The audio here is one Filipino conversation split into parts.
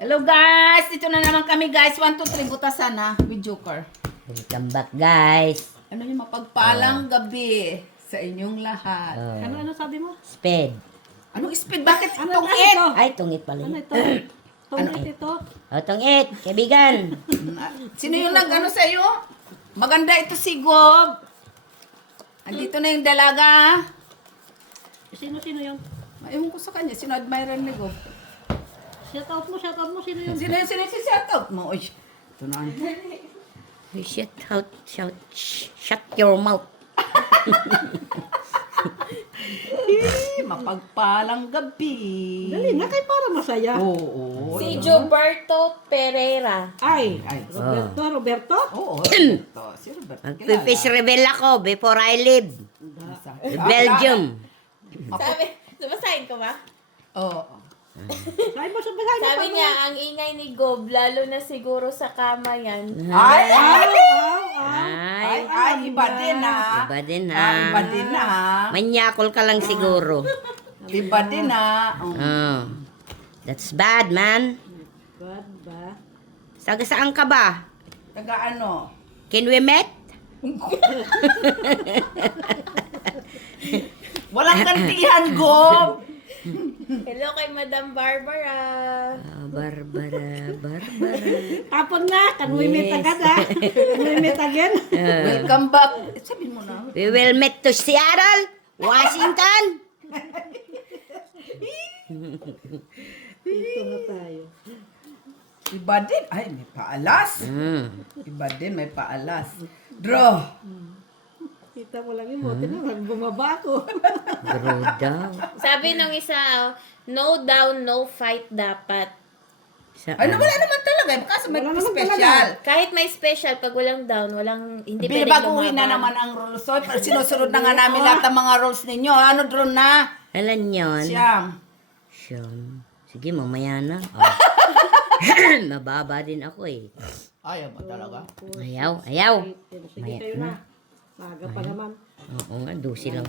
Hello guys! Dito na naman kami guys. 1, 2, 3. Butasan na. With Joker. Welcome back, guys. Ano yung mapagpalang gabi sa inyong lahat. Ano sabi mo? Speed. Anong speed? Bakit Ano itong ito? it? Ay, tungit pala Ano yun. ito? Tungit ito? O, tungit. Kaibigan. Sino yung nag-ano sa'yo? Maganda ito si Gob. Andito na yung dalaga. Sino yung? Ewan ko sa kanya. Sino admirer ni Gob? Shout out mo, sino yung? Sino yung shout mo? Uy, ito na. Shut your mouth. Mapagpalang gabi. Dali na kay para masaya. Oo. Si Gilberto Pereira. Ay, Ay. Roberto? Oo. Ito. Si Robert. Magpifish rebel ako before I leave. Belgium. Sumasahin ko ba? Oo. Sabi mo sa bagay. Sabi niya, ang ingay ni Gob, lalo na siguro sa kama yan. Ay! Ay, Iba din ha. iba din Iba ha. din na ha. Manyakol ka lang siguro. Iba din ha. Oh. That's bad, man. Bad ba? Saan ka ba? Taga ano? Can we meet? Walang kantihan, Gob. Hello kay Madam Barbara. Barbara. Tapon na, can we meet agad ha? Can we meet again? Welcome back. Sabi mo na. We will meet to Seattle, Washington. Dito na tayo. Iba din. Ay, may paalas. Iba din, may paalas. Draw. Kita mo lang yung mote na, bumaba ako. Grow down. Sabi nung isa, no down, no fight dapat. Ay, wala naman talaga. Kasi may Wala naman special. Kahit may special, pag walang down, hindi pwedeng Baguhin na naman ang rules. So, sinusunod na nga namin lahat ng mga rules ninyo. Ano, drone na? Alam yon? Siyam. Siyam. Sige, mamaya na. Oh. Mababa din ako eh. Ayaw ba talaga? Ayaw. Sige, Maya kayo na. Maga pa naman. Oo nga, 12 lang.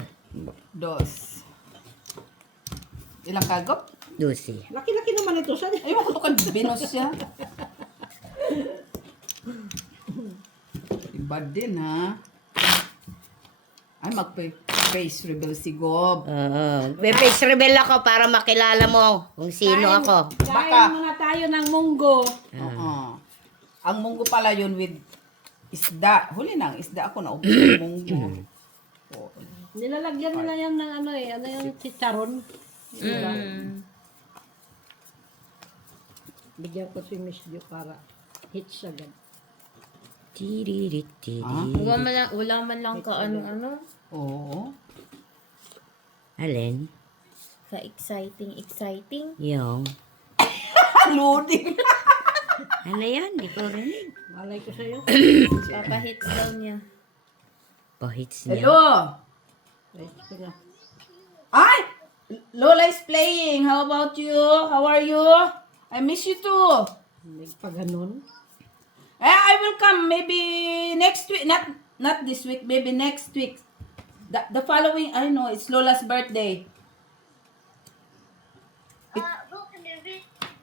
Dos. Ilang kagop? 12. Laki-laki naman ito. Saan? Ayaw ko ito binos siya. Iba din ha. Ay, mag-face reveal si Gob. Face reveal ako para makilala mo kung sino ako. Kain muna tayo ng munggo. Oo. Ang munggo pala yun with isda. Huli na ang isda ako na ubos ng munggo. Oo. Nilalagyan nila yan ng ano yung chicharon. Bigyan ko si Miss Jo para hits agad. Tiriritiri. Wala man lang ka ano-ano. Oo. Alin? Exciting. Yung. Loading. Ano yan? Di ko rinig. Malay ko sa'yo. Papahits daw niya. Pahits niya. Hello. Right ko na. Ay! Lola is playing. How about you? How are you? I miss you too. May pa ganun. I will come maybe next week. Not this week. Maybe next week. The following, I know, it's Lola's birthday.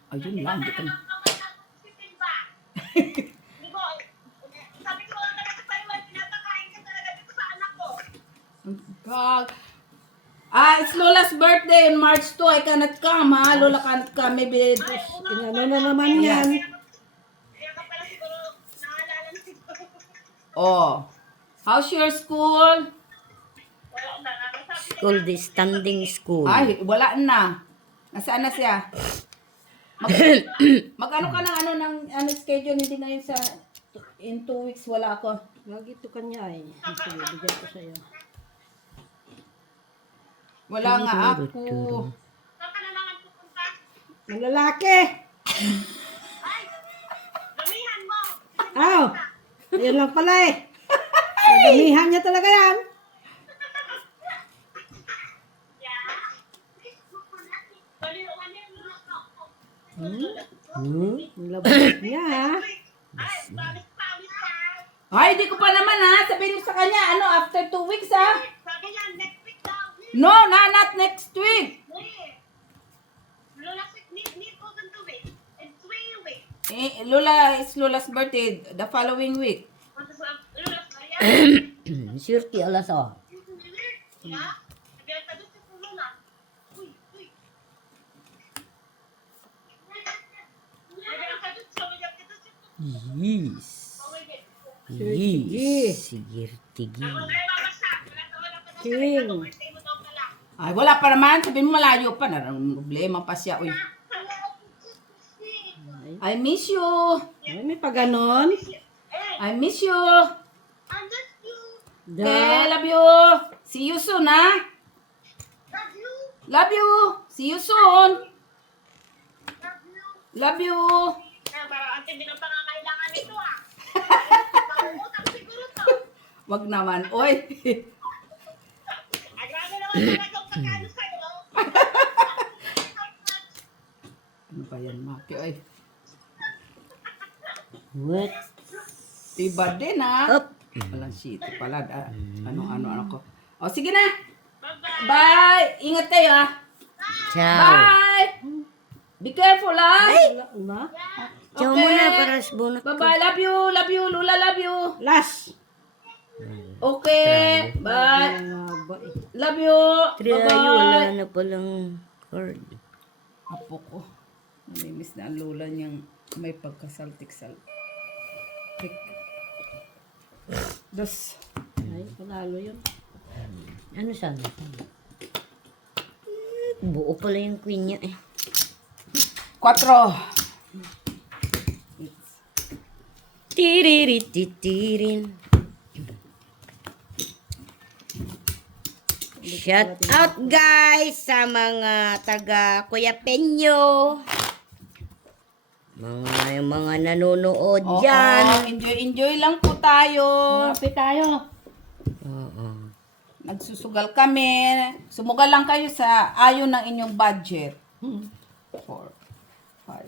Ayun lang. Di ko na. God. It's Lola's birthday on March 2. I cannot come, ha? Lola cannot come. Maybe. Inano na naman yan. Oh. How's your school? School, the standing school. Ay, wala na. Nasaan na siya? Mag-ano ka ng ano schedule, hindi ngayon sa in 2 weeks wala ako. Lagi ito kanya ay. Sige, bigyan ko sa'yo. Wala nga ako. Ang lalaki! Aw! Ayun lang pala eh. Nadamihan niya talaga yan. Ang labas niya ha. Ay, di ko pa naman ha. Sabihin mo sa kanya, after 2 weeks ha. No, not next week. Last week, need ko ganito eh. And 3 Lola, it's Lola's birthday the following week. Surti alas oh. Yes. Yes. Sige, tigi. King. Ay, wala pa naman. Sabihin mo malayo pa. Problema pa siya. Uy. I miss you. Ay, may pa ganon. I miss you. Da. Okay, love you. See you soon, ha? Love you. See you soon. Love you. Wag naman. Oy. Ano ba yan, Maki? Oy. What? Iba din, ha? Up. Walang shit pala. Ano ko. O, sige na. Bye. Ingat kayo, ha? Ciao. Bye. Be careful, ha? Wala na. Ciao muna para sa bunot ko. Bye-bye. Love you. Love you. Lula, love you. Last. Okay. Bye. Love you. Triay, wala Bye-bye. na palang card. Apo ko. Namimiss na ang lola niyang may pagkasaltik-saltik. Dos. Ay, panalo yun. Ano sana? Buo pala yung queen niya eh. 4. Tiriritirin. Shout out guys sa mga taga Kuya Penyo. Yung mga nanonood Oo, dyan. enjoy lang po tayo. Happy tayo. Oo. Nagsusugal kami. Sumugal lang kayo sa ayon ng inyong budget. 4, 5,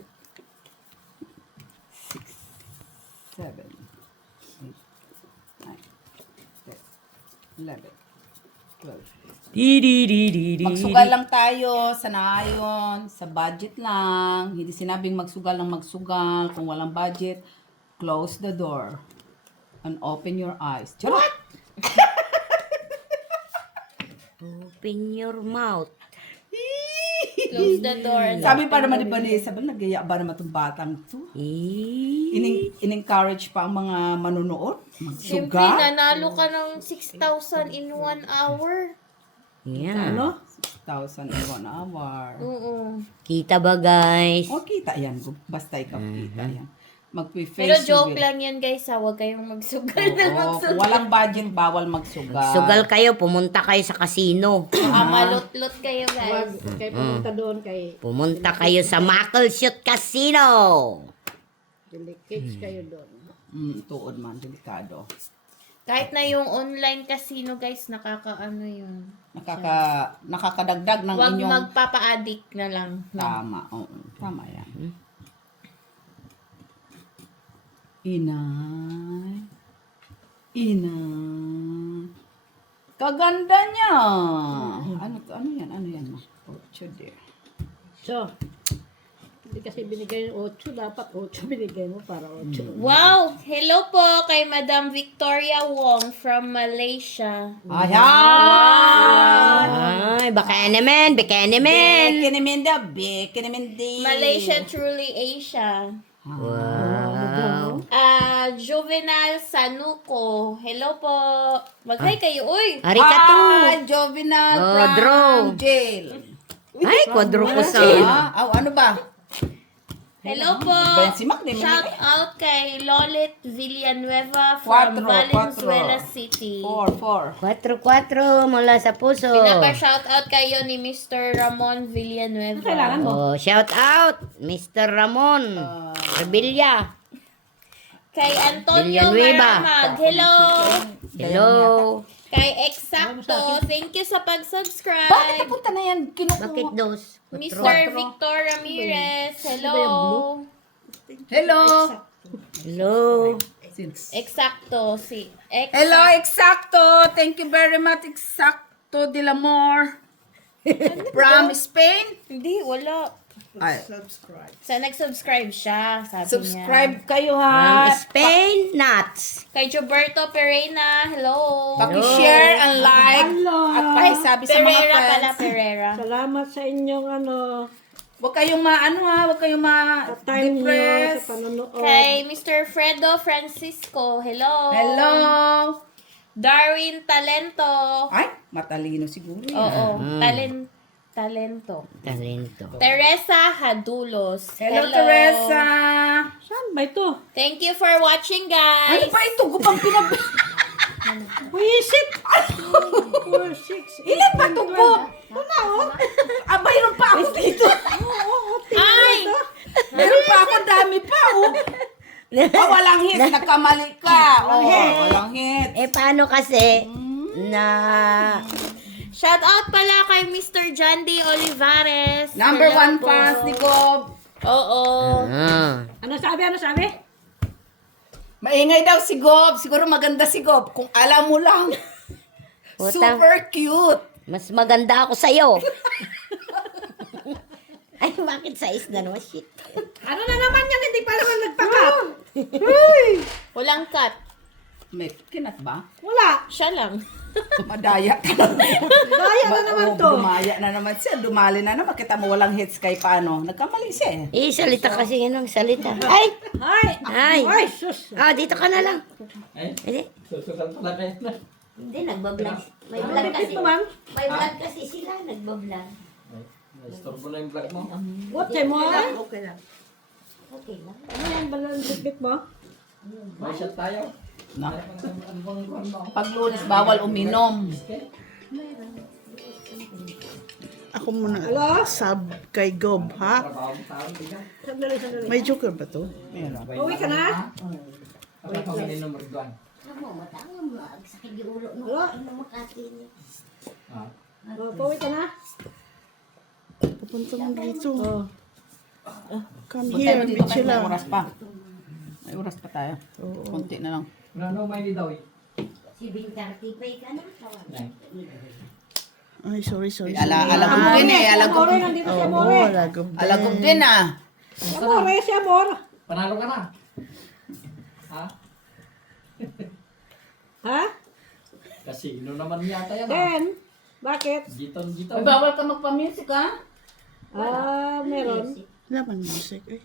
6, 7, 8, 9, 10, 11, 12. Magsugal lang tayo sa naayon, sa budget lang. Hindi sinabing magsugal lang magsugal. Kung walang budget, close the door and open your eyes. Charot! Open your mouth. Close the door. Sabi pa naman ni Vanessa, nagaya ba naman itong batang to? In-encourage pa ang mga manunood. Siyempre, Magsugal. nanalo ka ng 6,000 in 1 hour. Yan. Ano? 6,000 in 1 hour. Oo. Kita ba guys? O, kita yan. Basta ikaw kita yan. Magpe-face Pero joke lang yan guys ha. Huwag kayong magsugal na Oo, magsugal. kung walang budget, bawal magsugal. Sugal kayo, pumunta kayo sa casino. Malot-lot kayo Wag guys. kayo pumunta doon kay Pumunta kayo sa Muckleshoot Casino. Delicate kayo doon. Tuod man, delikado. Kahit na yung online casino guys, nakakaano yun. Nakakadagdag ng Huwag inyong... magpapa-addict na lang. No? Tama, oo. Tama yan. Inay. Kaganda niya. Ano yan, ma? Ocho, dear. So, hindi kasi binigay yung 8, dapat 8 binigay mo para 8. Wow! Hello po kay Madam Victoria Wong from Malaysia. Ayan! Ay, baka naman. Bekinimin daw, bekinimin din. Malaysia truly Asia. Wow. Juvenal Sanuko. Hello po. Mag-hi kayo. Uy! Arigato. Jovinal Oh, from draw. jail. Ay, kwadro ko sa... Ano ba? Hello po. Ba yan si Mac? Di Shout man- out kay Lolit Villanueva from Quatro, Valenzuela quatro. City. 4. 4-4 mula sa puso. Pinapa-shout out kayo ni Mr. Ramon Villanueva. Kailangan mo. Oh, shout out, Mr. Ramon. Revilla. Kay Antonio Villanueva. Maramag. Hello. Hello. Kay Exacto. Thank you sa Bakit pag-subscribe. napunta na yan? Bakit dos? Mr. Victor Ramirez. Hello. Hello. Hello. Exacto. Si Hello, Exacto. Thank you very much, Exacto de l'Amor. From Spain? Hindi, wala. Ay, Sa nag-subscribe siya, sabi niya. subscribe kayo From ha. Spain, nuts. Kay Gilberto Perena, hello. Paki-share and like Hello. at pakisabi sa mga Pereira pala, friends. Pereira. Salamat sa inyong Huwag kayong huwag kayong time nyo ma-depress. sa panonood. Kay Mr. Fredo Francisco, hello. Hello. Darwin Talento. Ay, matalino siguro. yan. Oo, talento. Talento. Teresa Hadulos. Hello, Teresa. Saan ba ito? Thank you for watching, Ano guys. pa ito? Gupang pinag... Wisit! 4, 6, 8, Ilan ba ito, Gup? Wala, oh. Ah, mayroon pa ako dito. Ay! Meron pa ako, dami pa, oh. Oh, walang hit. Nagkamali ka. Oh, walang hit. Eh, paano kasi na... Shout out pala kay Mr. John D. Olivares. Number Hello 1 po. fans ni Gob. Oo. Ano sabi? Ano sabi? Maingay daw si Gob. Siguro maganda si Gob. Kung alam mo lang. Utang. Super cute. Mas maganda ako sa'yo. Ay, bakit sa na naman? Shit. Ano na naman yan? Hindi pa naman nagpakat. Walang cut. May kinat ba? Wala. Siya lang. Madaya talaga. Daya na naman to. Dumaya na naman siya. Dumali na naman. Kita mo walang hits kay paano. Nagkamali siya eh. Salita kasi yan ang salita. Ay! Ay! Ay! Ay, sus! Dito ka na lang. Eh, Hindi. susukan pala kayo na. Hindi, nagbablog. May Ang vlog lipit kasi. naman. May vlog kasi sila, nagbablog. Nastorbo na yung vlog mo. What time mo? Okay lang. Okay lang. Ano yan ba lang lipit mo? May shot tayo. No. Ano bang kuhan mo? Pag Lunes, bawal uminom. Ako muna. Hello? Sub kay Gob, ha? Trabaho mo tao, biga. Sandali, sandali. May joker ba to? Meron. Uwi ka na? Ako pa sa number 1. Mo, matangam mo. Sakit yung ulo mo. Wala. Ano makati niya? Pauwi ka na? Papunta mo dito. Oh. Come Punta here, mo dito bitch may lang. oras pa. May oras pa tayo. Kunti na lang. Ano may daw eh? Si Bintarti pa ka na. Ay, sorry. Alagog din eh. Alagog. Amore, nandito si Oo, Amore. wala Gob. Alagog din ah. Si Amore, si Amore. Panalo ka na. Ha? Ha? Kasino naman yata yan. Then, bakit? Giton. Ay, bawal ka magpa-music ah. Meron. Laman music, eh.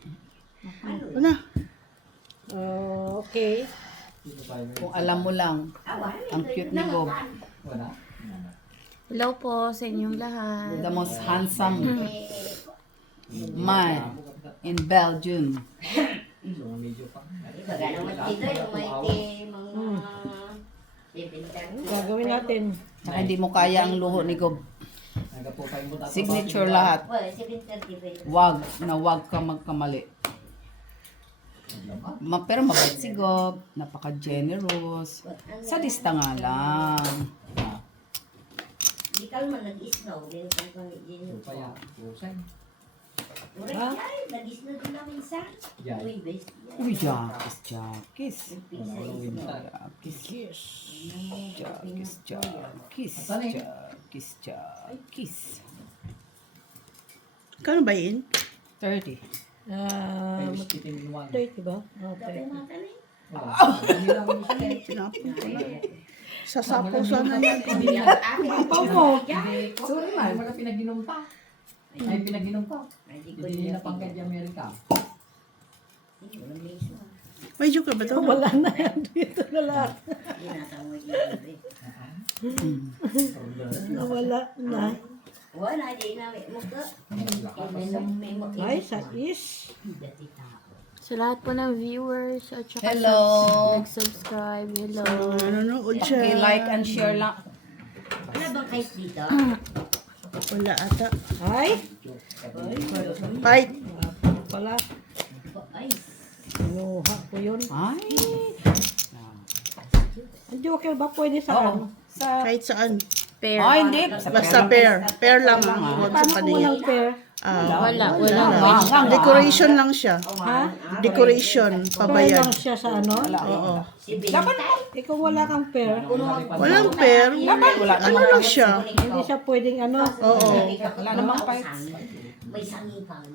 Ano? Okay. Kung alam mo lang. Ang cute ni Gob. Wala. Hello po sa inyong lahat. The most handsome man in Belgium. Medyo pa. Baga naman dito, yung may mga... Si Bintarti. Gagawin natin. Saka hindi mo kaya ang luho ni Gob. Nagapupay mo tayo. Signature lahat. Well, si Bintarti pa yun. Wag ka magkamali. Pero mabait si Gob. Napaka-generous. Sadista nga lang. Hindi ka naman nag-isnaw. Meron kang pamilya. Upaya. Pusay. Uray, ay, nag-isnaw din namin sa... Yay. Uy, best. Uy, Jakis. Wala walang winter. Jakis. Kano ba yun? 30. May skipping in one. 30 ba? Okay. Wala. Hindi lang mo siya eh. Tinapon ko na. Sasapo sana yan. Pau mo. Sorry man. Wala pinaginom pa. Ay, pinaginom pa. Hindi nila pangkat di Amerika. May joker ba to? Wala na yan. Dito na lang. Nawala na. Wala, di na mo ka. Ay, sa is. Sa lahat po ng viewers at saka Hello. subscribe. Hello. Nanonood siya. Like and share lang. Wala bang kayo dito? Wala ata. Ay. Fight. Pala. Ay, Kinuha ko yun. Ay. Ang joker ba pwede sa ano? Sa... Kahit saan. Pair. Ay, hindi. Basta pair. Pair lang. Huwag sa Paano kung paniya. walang pair? Wala. Decoration lang siya. Ha? Decoration, Pair pabayad. lang siya sa ano? Oo. Eh kung wala kang pair, Walang pair. Ano lang siya? hindi siya pwedeng ano. Oo. Wala namang fights. May sangipan.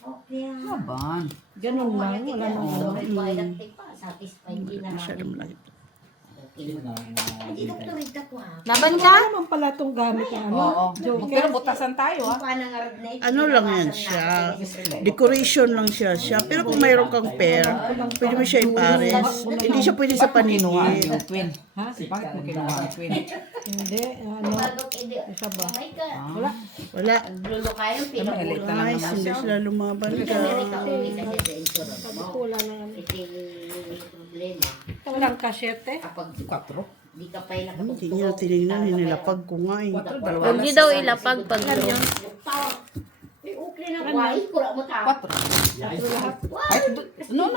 Okay. Laban. Ganun lang, wala nang ano. Satisfied din na. Masyadong malaki. Hindi doktorita ko ha. Laban Ano ka? naman pala itong gamit na ano? Oo. Pero butasan tayo ha. Ano lang yan siya? Decoration lang siya. Pero kung mayroon kang pair, pwede mo siya ipares. Hindi siya pwede sa paningin. Yung twin. Ha? Bakit mo kinuha ang twin? Hindi, ano. Isa ba? Wala. Lulo kayo, Maliliit na lang Ay, naman. hindi sila lumaban ka. Sabi ko wala na ano. Ito yung problema. Walang kasyete. Kapag 4. di ka pa yung Hindi niya tinignan, hinilapag ko nga eh. Huwag niyo daw ilapag pag ganyan. okay na buhay, kura mo tao. 4. Ay, no.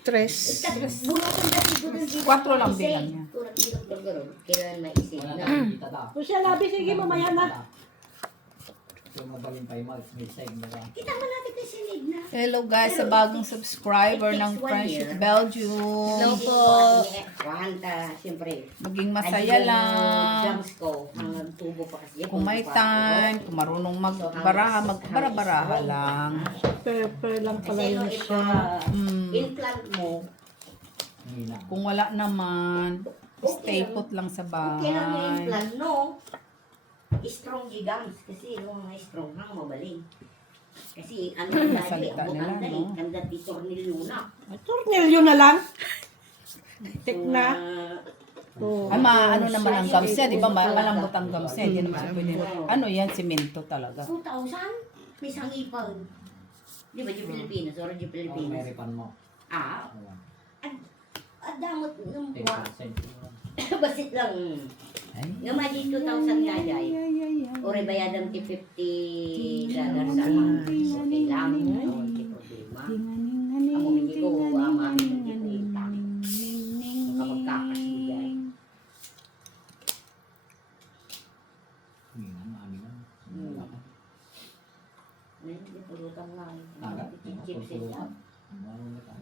Tres. Bunutan dati ko ng 4 lang bilang niya. Kailangan maisip na. Kung siya labi, sige mamaya na. Yung madaling pa yung may seg na lang. Kita mo natin kay sinid na. Hello guys, sa bagong subscriber ng Friendship Belgium. Hello po. Wanta, siyempre. Maging masaya lang. Drums ko, hanggang tubo pa kasi. Kung may time, kung marunong magbara-baraha lang. Pair lang pala Kasi yun nung siya. implant mo, Hina. Kung wala naman, stay put lang sa okay lang yung bahay. implant, no? Strong gigams. Kasi yung mga strong hang mabaling. Kasi ano yung dati, Salita abot nila, ang dali, no? kanda titornilyo na. Tornilyo na lang. Tik na. Oh. Ay, ano naman ang gums niya, di ba? Malambot ang gums niya. Hindi naman siya pwede. Ano yan, simento talaga. 2,000? May sangipan. Di ba, di Pilipinas? Or di Oh, Pilipinas? American mo. Ah, at damot ng 10%. buwa. Basit lang. Ay. Nga ma di 2,000 nga jay. O rebayadang ti $50 sa month. Okay lang. Hindi problema. Ako hindi ko mami hindi ko itang. Kapag kakasigay. Hina, maami na. Hindi pulutan nga. Naga? Chips ito. Ano na tayo?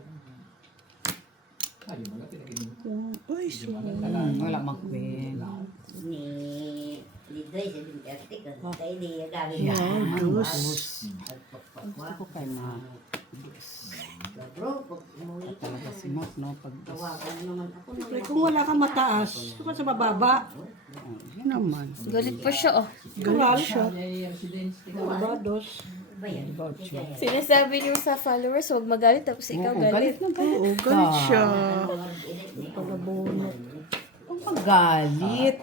Ay, yung mga pinag-inom. Uy, so. Wala mag-queen. Ni Lidoy sa Duterte ka. Tayo di agawin na. Gusto ko kay ma. Bro, pag umuwi ka Talaga si Mac, no? Pag tawagan naman ako na. Siyempre, kung wala kang mataas, ito ka sa bababa. Yun naman. Galit pa siya, oh. Natural siya. Ay, residence. Babados. Ba yan? Sinasabi niyo sa followers, huwag magalit, tapos ikaw galit. galit na galit. Oo, galit siya. Pagabunot. Ang magalit.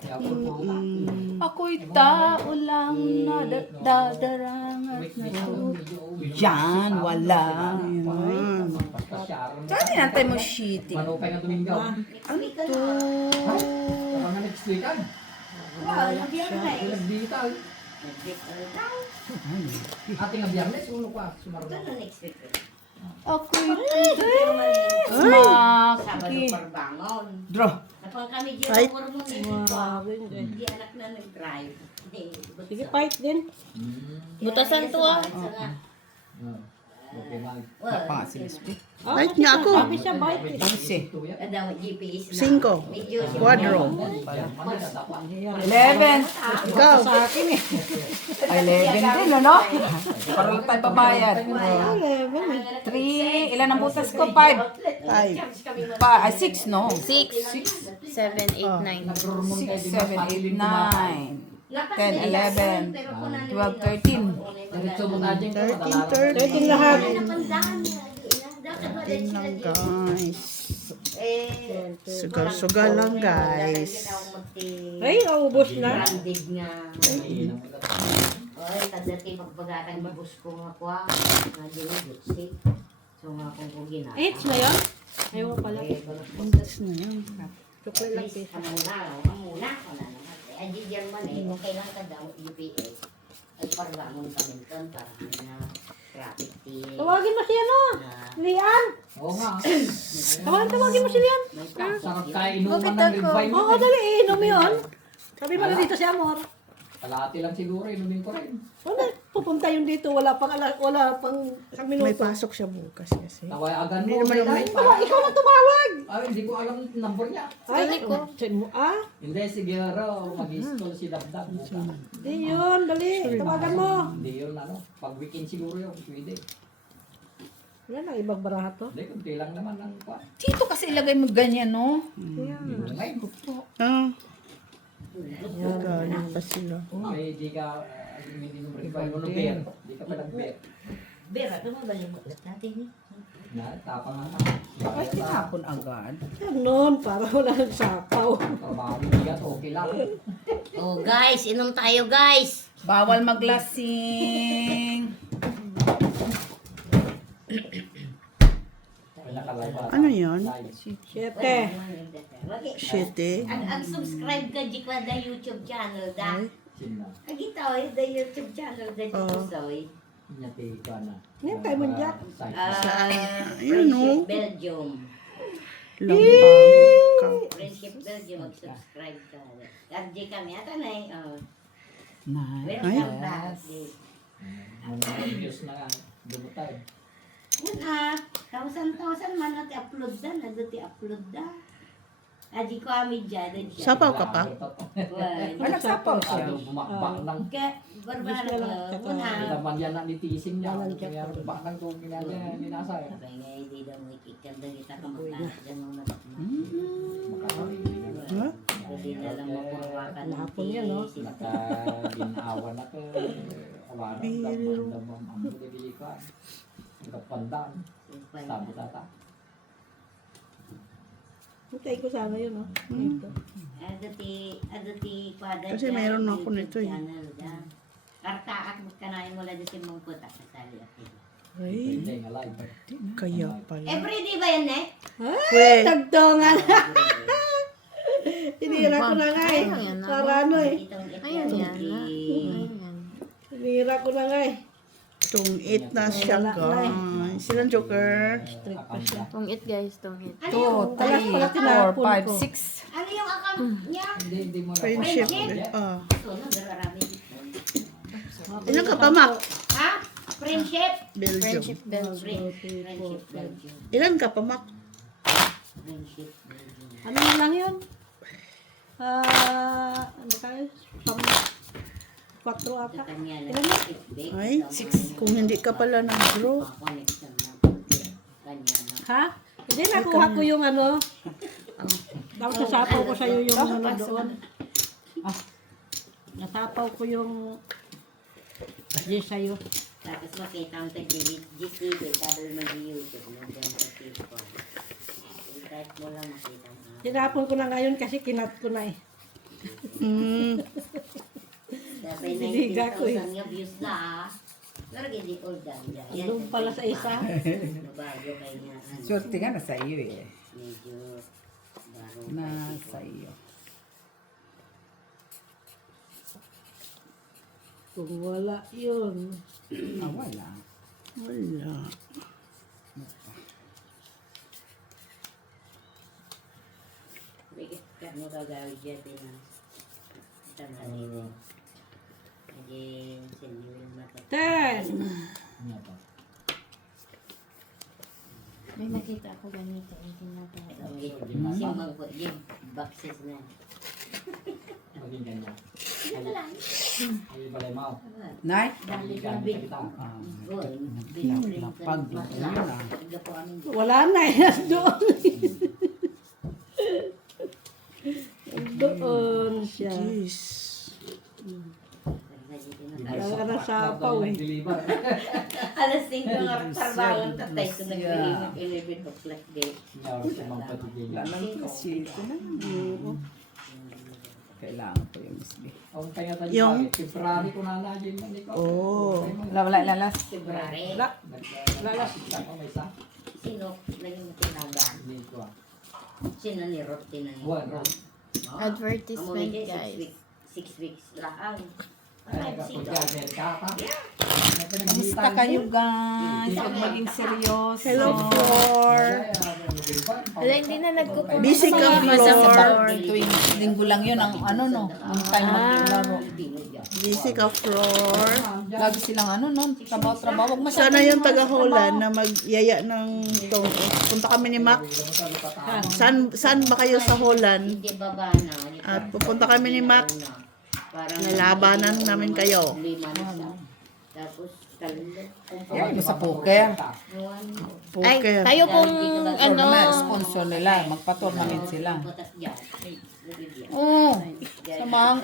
Ako'y tao lang na dadarangat na to. Yan, wala. Saan natin mo shitting? Manupay nga Domingo. Ano to? Parang nga next weekend. Walang digital. Ating nga biyernes, uno ka. Sumarap ako. Ako'y Sabado Maki. parbangon. Draw. Napang kami dyan Right. ang hormone eh. Grabe, hindi. Hindi anak na nag-drive. Sige, fight din. Butasan to, ah. Okay, mag. Pa, si Lisby. Fight nga ako. Sabi siya, fight. 11. Kada GPS na. 5. Medyo Quadro. 11. Ikaw. Sa akin eh. Ay, 11 din, ano? Parang tayo pabayad. 11 3. Ilan ang butas ko? 5. 5. Ay, 6, no? 6, 7, 8, 9. 6, 7, 8, 9. 10, 11, 12, 13. Diretso mo tayo dyan. 13 lahat. Din lang guys. Sugal-sugal lang guys. Ay, naubos na. Branded nga. Oy, kadati magbagatan ni bus ko nga kwa. Nga dili, so nga kung kugin na. 8 na yun? Ayaw pala. That's na yun. Chocolate lang piso. Kamuna. Ay, di dyan man eh. Okay lang ka daw, UPS. Ay, parlangon kami doon para na traffic tea. Tawagin mo siya, no? Lian. Oo nga. Tawagin mo si Lian. May traffic Sarap tea. tayo inuman Bakit ng ako? revive. Oo, dali, iinom yun. Sabi mo na dito si Amor. Kalahati lang siguro, inumin ko rin. Ano, pupunta yun dito, wala pang isang May minuto. pasok siya bukas kasi. Tawagan Hindi mo. naman Day, Ikaw na tumawag! Ay, hindi ko alam yung number niya. Ay, send mo, Hindi, siguro mag-install si Dabdab. Di yun, dali, tawagan mo. Hindi yun, pag weekend siguro yun, pwede. Yan ang ibang baraha to. Hindi, kunti lang naman ang kwa. Dito kasi ilagay mo ganyan, no? Ngayon, Ah. Galing pa sila. may di ka, hindi mo require mo ng beer. Di ka pa nag-beer. Bera, ito mo ba yung maklat natin eh? Na, tapang ang Ay, tinapon agad. Yan nun, para wala nang sapaw. trabaho ni Bigat, okay lang. Oh guys, inom tayo guys. Bawal maglasing. Ano yan? Siyete. Shitty. Ang subscribe ka jikwa da YouTube channel da. Sino? Kagita oy da YouTube channel da dito soy. Nyati ka na. Yan, tayo mo dyan. Ayun, no? Friendship Belgium. Lampang ka. Friendship Belgium mag-subscribe ka. RJ kami ata na eh. Nice. Welcome back. Mga videos na nga, dumutay. Yan thousand man na upload da, upload da. Aji ko ami dyan, Sapaw ka pa? Ay, nagsapaw siya. Bumakbak lang. Kaya, barbaro ko, Hindi naman yan ang nitiising niya. Kaya bumakbak lang kung ginagawa binasa. Sabay nga, hindi daw mo ikikanda kita ka magtasan mo matakma. Ha? Kasi na lang mapuruwakan ng Lahapon yan, no? Naka-ginawa na ka. Awanan, damam, ang bili ka. Nagkapandaan. Sabi tata. Hintay ko sana yun, no? Ito. Adati kwada Kasi meron ako nito eh. Karta at magkanayin mo lang si mong putak sa sali at ito. Ay, Hindi nga live. kaya pala. Everyday ba yan eh? Wait, Tagtongan. Hinira ko na nga eh. Ayun, Para ano eh. Ayun yan. Ayun. Hinira ko na nga eh. itong 8 na siya, guys. Silang joker. Tong it guys, tong it. 2, 3, pala 4, tinapon 5, ko. 6. Ano yung account niya? Hindi mo na. Friendship. Ito na, gararami dito. Ilan ka pa, Mac? Ha? Friendship? Belgium. Friendship Belgium. Friendship Belgium. Ilan ka pa, Mac? Friendship Belgium. Ano lang yun? Ano kayo? Pang 4 ata. Sa kanya Ilan lang. yun? Ay, kung hindi ka pala nag-draw. Connection na. Kanya na. Ha? Hindi, nakuha ko yung ano. Tapos nasapaw ko sa'yo yung ano doon. Nasapaw ko yung yes sa'yo. Tapos makita mo sa GTV, double mag-YouTube. Nandiyan sa Facebook. I-type mo lang makita mo. Tinapon ko na ngayon kasi kinat ko na eh. Sabi Niliga ko eh. 19,000 nga views na ah. Pero hindi all done dyan. Yan, Doon pala sa isa. Bago kay niya. Swerte nga na sa iyo eh. Medyo bago. Nasa iyo. Kung wala yun. Wala. Wala. Bakit ka mo gagawin dyan na tama nito. Again, sindi mo yung mata. 10. Ano pa? May nakita ako ganito. Hindi na Si Mang po, yung boxes na. Maging ganyan. Ay, balay mo. Nay? Dali Ganyan big. kita. Lapag. Yun ah. Wala na eh. Doon. Doon siya. Jeez. Wala ka na sapaw eh. Deliver. Alas 5 nga trabaho ang tatay ko nag-iingat 11 o'clock day. Sinawag sa mga patigil. Lalang kasi ito na. Kailangan ko yung misli. Ang kaya tayo Yung- bakit? February ko na na-agin na ni ko. Oh. Wala, lalas. February. Lalas. Ako may isa. Sino naging tinaga? Hindi ko ah. Sino ni Rob tinaga? Buwan, Rob. Advertisement, Amoy guys. 6 weeks lang. Kamusta kayo guys? Huwag maging seryoso. Hello, Flor. Wala, hindi na nagkukumpara. Busy ka, Sa Flor. tuwing linggo lang yun ang ano no, ang time maglaro. Busy ka, Flor. Lagi silang ano no, trabaho. Huwag masyadong Sana yung taga-Holland na magyaya ng tong. Punta kami ni Mac. Saan ba kayo sa Holland? Hindi baba na. At pupunta kami ni Mac. Parang Lalabanan namin kayo. 5 months na. Tapos talunod. Yan, yung sa poker. Ay, Poker. tayo pong Ano, ano, sponsor nila, magpa-tournament sila. Butas dyan. Oo,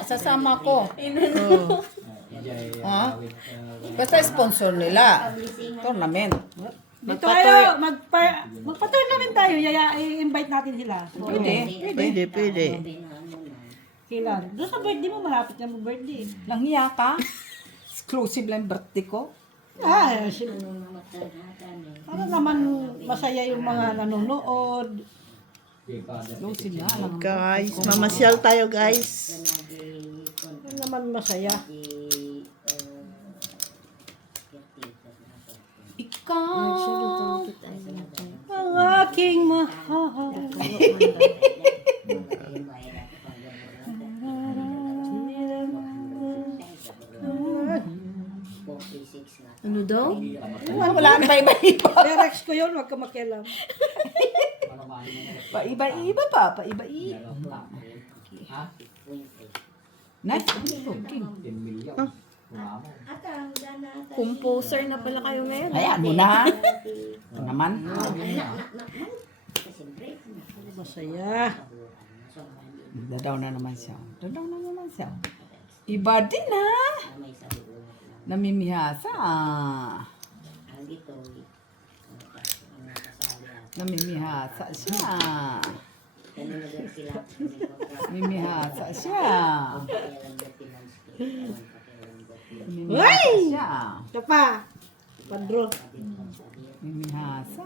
sasama ko. Oh. Ha? Basta sponsor nila. Tournament. Dito kayo, magpa-tournament tayo. I-invite natin sila. Pwede. Kailan? Doon sa birthday mo, malapit na mo birthday. Langhiya ka? Exclusive lang yung birthday ko. Para naman masaya yung mga nanonood. Exclusive na lang. Guys, mamasyal tayo, guys. Para naman masaya. Ikaw. Ang aking mahal. ano daw? Wala na iba-iba. Rex ko yun, wag ka makialam. Paiba-iba pa. Paiba-iba. Nice. Okay. Composer na pala kayo ngayon. Hayaan mo na. Ito naman. Masaya. Dadaw na naman siya. Iba din ha. Namimihasa. Namimihasa siya. Namimihasa siya. Namimihasa siya. Ito pa. Padro. Namimihasa.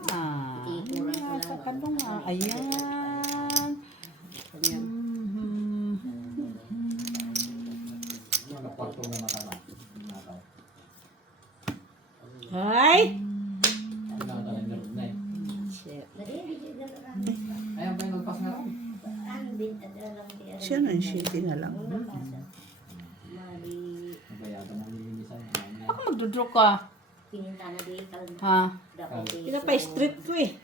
Namimihasa ka na nga. Ayan. Ay! Ayan ba yung magpas nga rin? Siya na yung shitty na lang. Nabayaban ang lilinisan. Ako magdodraw ka. Ha? Pinapa-street ko eh.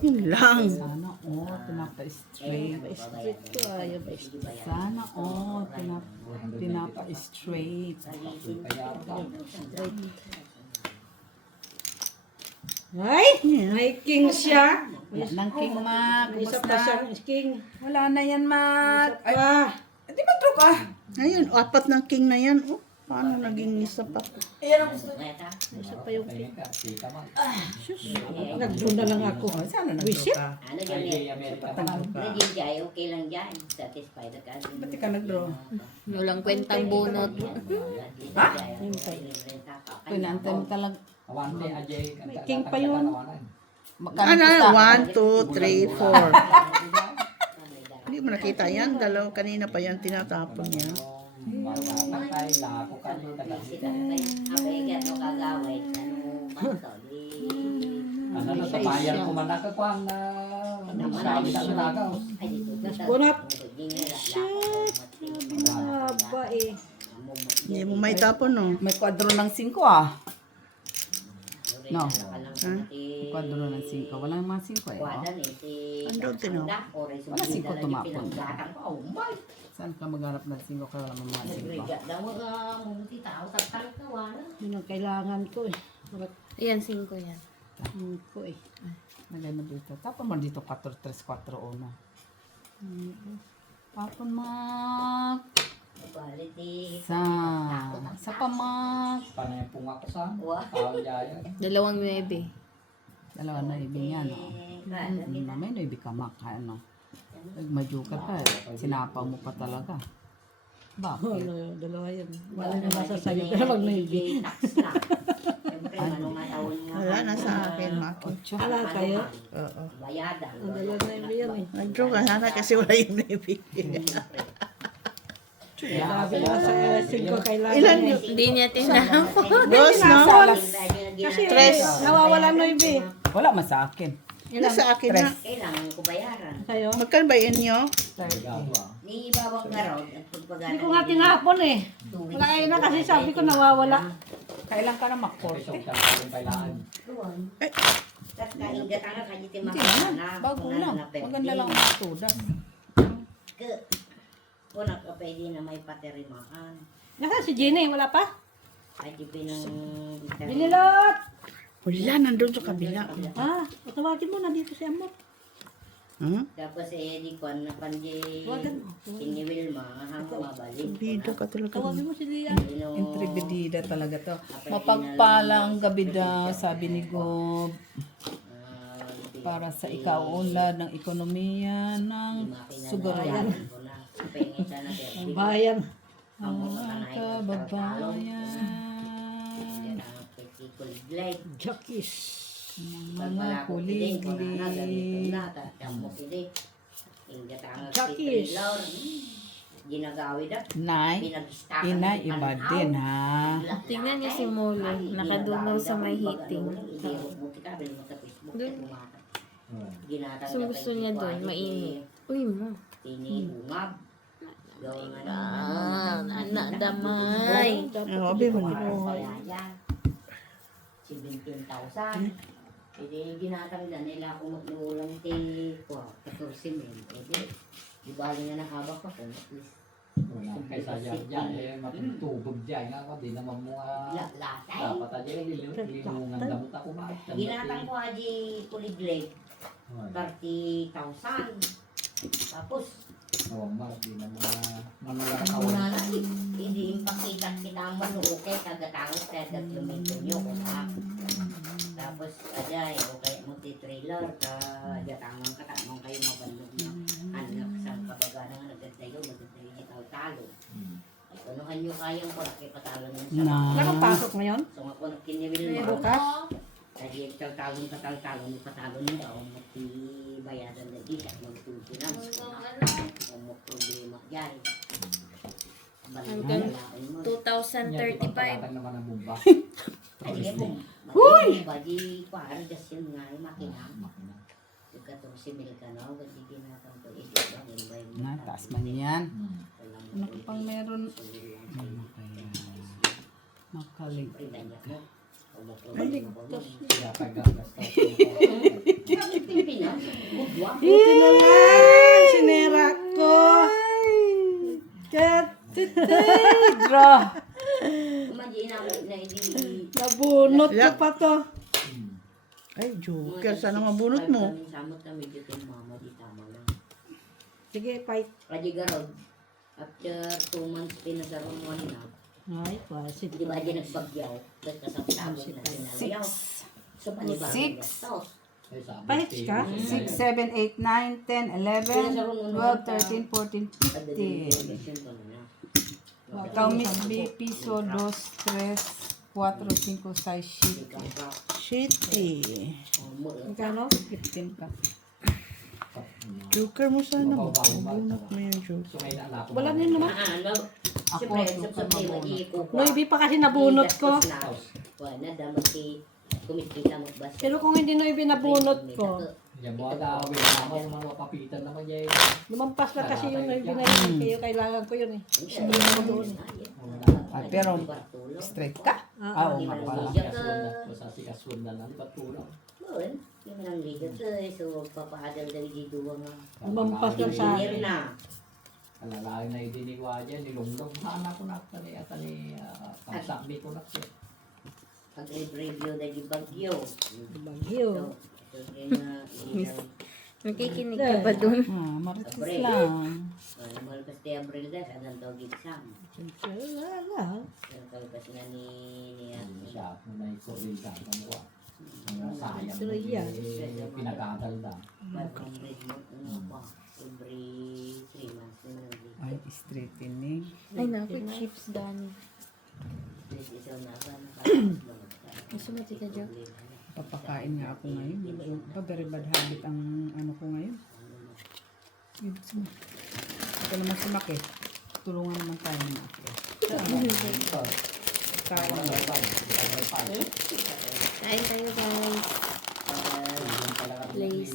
Yun lang. Sana all pinapa-straight. Street ko ayaw pa street. Sana all pinapa-straight. Ay! May king siya. Yan ang King Mac. May isa pa Kumusta? siyang king. Wala na yan, Mac. Ay, Pa. di magdraw ka. Ayun, apat ng king na yan. Oh, paano naging isa pa? Isa pa yung king. Nag-draw na lang ako. Oh, sana Wisit? nagdraw ka. Ano yan? Okay lang dyan. Satisfied ka. Ba't ka nagdraw? Walang kwentang bunot. Ha? Pinantay mo talaga. Awante, Ajay. May king pa yun. Magkano Ano? pusta? 1, 2, 3, 4. Hindi mo nakita yan. Dalaw kanina pa yan tinatapon niya. Ano na, sa bayan ko man nakakuang na sabi na sunagaw. Bunot. Haba eh. Hindi mo may tapon, no? May kwadro ng 5 ah. No. Kwadro ng 5. Wala yung mga 5 eh. Oh. Andun, tino. Wala 5 tumapon. Saan ka maghanap ng 5 kaya wala mga 5? Yun ang kailangan ko eh. Barat Ayan, 5 yan. ko eh. Lagay mo dito. Tapon mo dito 4, 3, 4, 1. Tapon Mac. Sa pamak. Panay punga ko sa kawayaya. 2 Dalawa na ibig yan. Oh. Mamay na ibig ka Mac. Ano? Nagmajukat pa eh. Sinapaw mo pa talaga. Bakit? Dalawa yan. Wala na masasayo. Pero pag may ibig. Wala na sa akin, Maki. 8. Wala kayo. Oo. Ang dalawa na ibig yan eh. Nag-draw ka sana kasi wala yung naibigay. 8 Sabi ko sa resin ko kailangan. Ilan eh. yun? Hindi niya tinapon. Dos, no? Kasi Tres. nawawala no ibe. Wala man sa akin. Nasa akin na. Kailangan ko bayaran. Sa'yo. Magkano ba yun nyo? Ni ibawang nga raw, at pagpagalan. Hindi ko nga tinapon eh. Wala kayo na kasi sabi ko nawawala. Kailan ka na makorte? Doon. Eh. Tat kaingat ang kanyiti Hindi makakana. na. Bago lang. Maganda lang ang tudas. Kung nakapwede na may paterimaan. Nasaan si Jenny? Wala pa? Ay di pinang... Binilot! Wala, nandun sa kabila. Ah, patawagin mo na dito si Amor. Hmm? Tapos di ko na pandi... Tawagan mo. Ini Wilma, hang mabalik. Bida ka talaga. Tawagin mo si Lia. Intribidida talaga to. Mapagpalang gabi daw, sabi ni Gob, para sa ikaunlad ng ekonomiya ng Sugaruyan. Ang bayan. Mga kababayan, Jakis. mga kuliglig. Jakis. Ginagawi na. Nay, inay, iba din ha. Tingnan niyo si Molo. Nakadunaw sa may heating. Doon. So gusto niya doon, mainit. Uy mo. Tinihungab. Anak damay. Sabi mo na. 17,000. Hindi ginatanggan nila kung magnuulang ti 14 mil. Di bali na nakabak ako. At least. Kaysa dyan, matutubog dyan. Nga di naman mo Latay. dapat aja linungan damot ako ba? Ginatang ko aji kuliglig. 30,000. Tapos, Di naman manulang muna na hindi ipakita kita ang manuukay kagatangos kaya documentum nyo kung tapos aja okay mo ti trailer ka gatangan ka tamang kayo mabandog na anak sa kabaga nga nagdayo ni talo anuhan nyo kayang ko nakipatalo nyo sa Na. Nakapasok ngayon? so nga po nagkiniwil mo Bukas? kaya taltalong kataltalong ni patalo nyo daw magti bayadan na di at magtultinan kung mo problema dyan Hanggang 2035. naman ang bumba. Ay, huy! Badi, kuhaan, kasi yun nga, makina. Yung 14 mil ka na, badi ginatang ko, Na, taas man yan. Ano ka pang meron? Makalig. Kaya pagkagastos Buti na nga! Sinera ko! Kat! Dra! Nabunot ko pa to. Ay, joker. Sana mabunot mo. Samot kami dito yung mama, di tama lang. Sige, fight. Kadi garod, after 2 months, pinasarong mo na. Ay, pasit. Di ba, di nagbagyaw, tapos kasapsabot na sinalayaw. So, panibagong Six. gastos. Pahits ka? 6, 7, 8, 9, 10, 11, 12, 13, 14, 15. Ikaw, Miss B, piso, 2, 3, 4, 5, 6, 7. Shitty. Magkano? 15 ka. Joker mo sana. Mabunot mo yan, joker. Wala na yun naman. Ako, No, hindi pa kasi nabunot ko. Wala, damat si kumikita mo ba? Pero kung hindi no ibinabunot ko, Yan mo agawin naman, mapapitan naman yan. lumampas na kasi yung ibinayin. Kaya kailangan ko yun eh. Hindi ko doon. Ay, pero straight ka? Oo nga pala. Sa sikasunda na, patulong. Yun, yung lang ligat eh. So, papaadal daw dito nga. Lumampas lang sa Engineer akin. na. Kalalain na idinigwa dyan, nilunglong. Hanap ko na, pagsabi ko na siya. Pag-review na yung bagyo. Bagyo. So, ito rin na Nakikinig ka ba dun? Marites lang. malpas di Abril guys, anong tawag exam. Wala. Yung kalpas nga ni Siya, kung na-ikoril ka, kamuha. Sayang, Sila yan. pinag-aaral na. 500 mo, ano pa, every 3 months na lang. Ay, straightening. Ay, naku, chips, Dani. Please, isaw na ba? Gusto mo, Tita Jo? Papakain nga ako ngayon. Ba, very bad habit ang ano ko ngayon. Ito naman sumakit. Tulungan naman tayo na. Kain tayo, guys. Lace.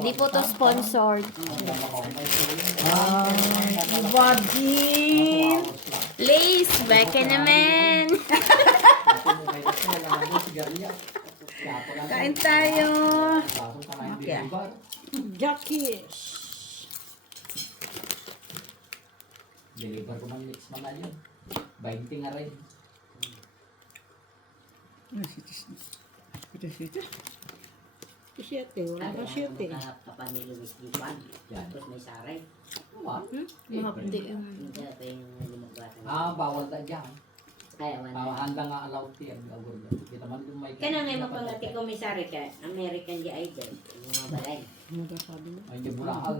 Di po to sponsored. Vagin! Lace, baka naman. Kain tayo! Okay. Jackies. Deliver ko man next manal yun. 20 nga rin. Siyete, wala pa siyete. Kapan ni Luis Dipan. Tapos may saray. Mahapdi. Hindi pa yung lumagbasan. Bawal na dyan. Kaya man. Handa nga allowed yan. Kita man yung may... Kaya nga mapangati komisari ka, American di Idol. Yung mga balay. Ay, hindi bulaan.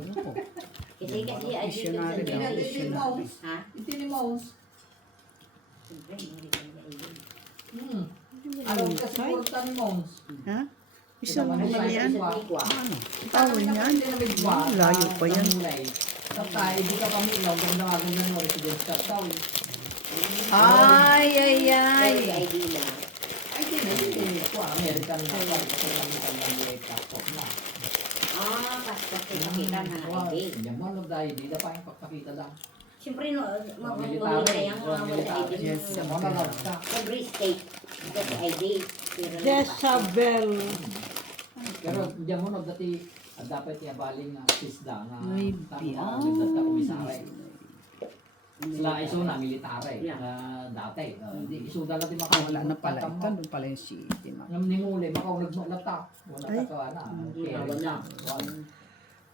Kasi di Idol sa Missionary. Ha? Hindi ni Mouse. Siyempre, American di Idol. Alam kasi kurta ni Mouse. Ha? Isang Kita man naman yan. Tawon yan. Layo pa yan. Sa tayo, di ka pa may ilaw. Ganda-ganda ng residence ka tao. Ay, ay, ay. ID na. Ay, hindi. Ito, American na. American na passport na. Passport yung pakita ng ID. Hindi mo, dahil di na pa yung pagpakita lang. Siyempre, mamuli Military. na yan mga ID. Yes. Mo na lang ka. Every state, kasi ID. Jezabel. Pero diyan mo dati dapat ibaling nga sisda nga Ay, tama ka komisaray. Sila iso na military na dati. Hindi iso dala di Wala na pala. Ito Ito doon pala yung city. ngam ni muli makaw nagmalata. Wala Ay. ka na. Wala.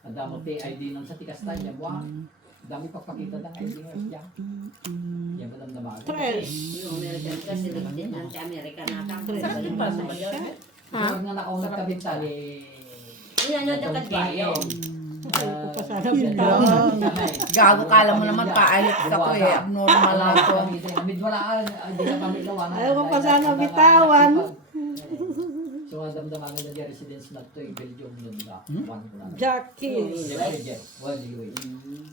Ang damo ti ID nang sa tikas tayo buwan. Dami pagpakita ng ID nga siya. Yan ba damdaman? Tres. Yung American kasi selected ng sa Amerika na kang Sakit pa sa Pero nga nakaunat ka bintali. Yan yung dapat bayo. Gago, kala mo naman paalit ako eh. Abnormal ako. Ayaw ko pa sana bitawan. So, ang damdaman na niya residence na ito, yung Belgium nun ba? One ko na. Jackies. Well, anyway.